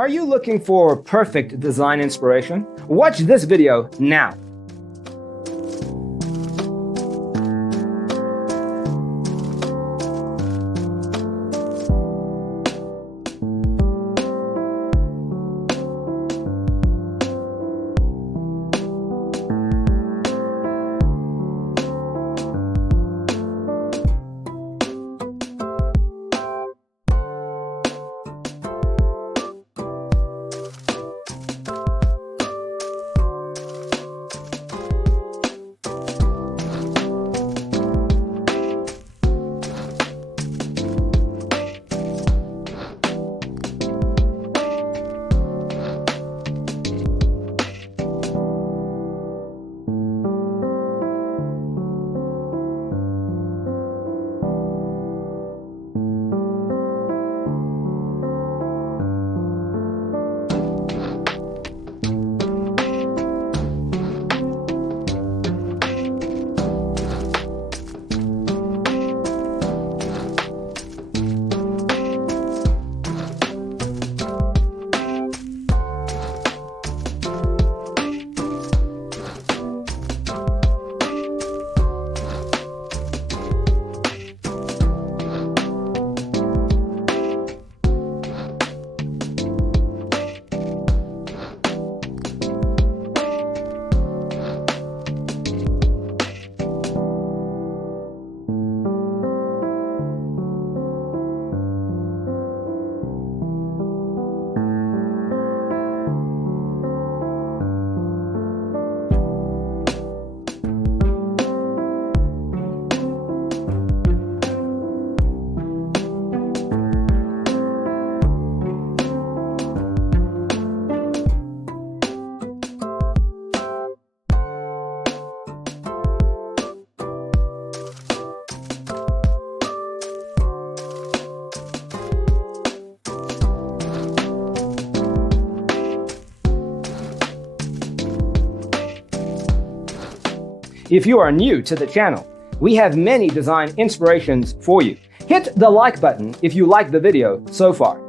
Are you looking for perfect design inspiration? Watch this video now. If you are new to the channel, we have many design inspirations for you. Hit the like button if you like the video so far.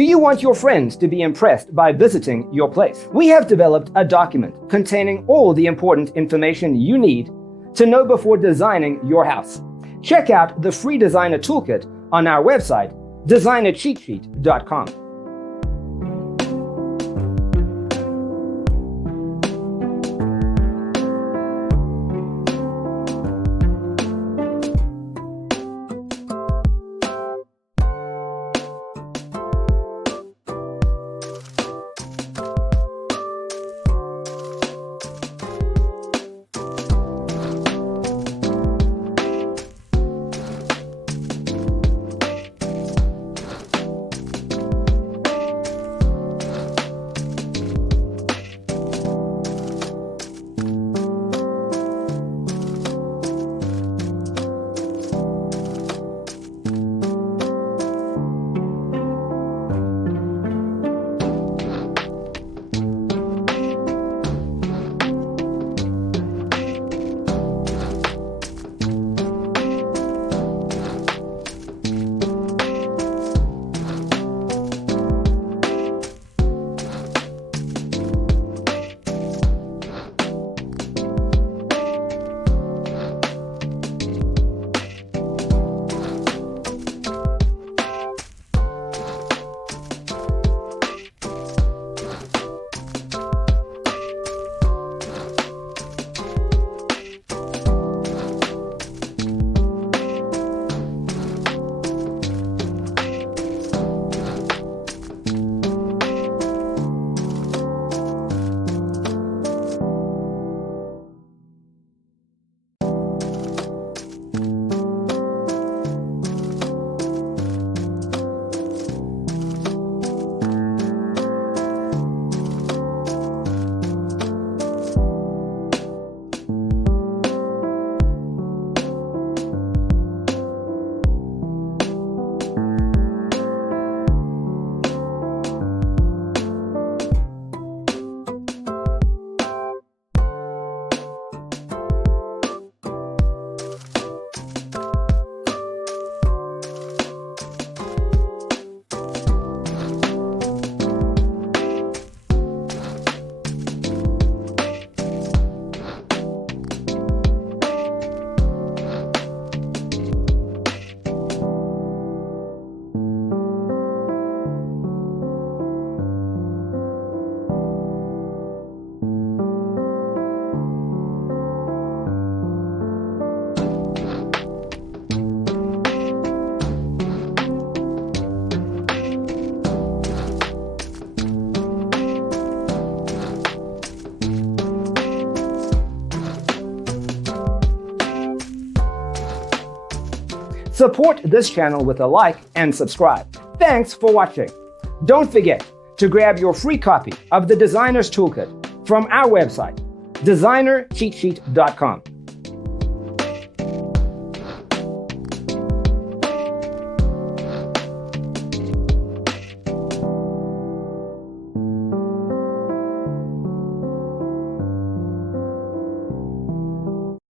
Do you want your friends to be impressed by visiting your place? We have developed a document containing all the important information you need to know before designing your house. Check out the free designer toolkit on our website, designercheatsheet.com. Support this channel with a like and subscribe. Thanks for watching. Don't forget to grab your free copy of the Designer's Toolkit from our website, designercheatsheet.com.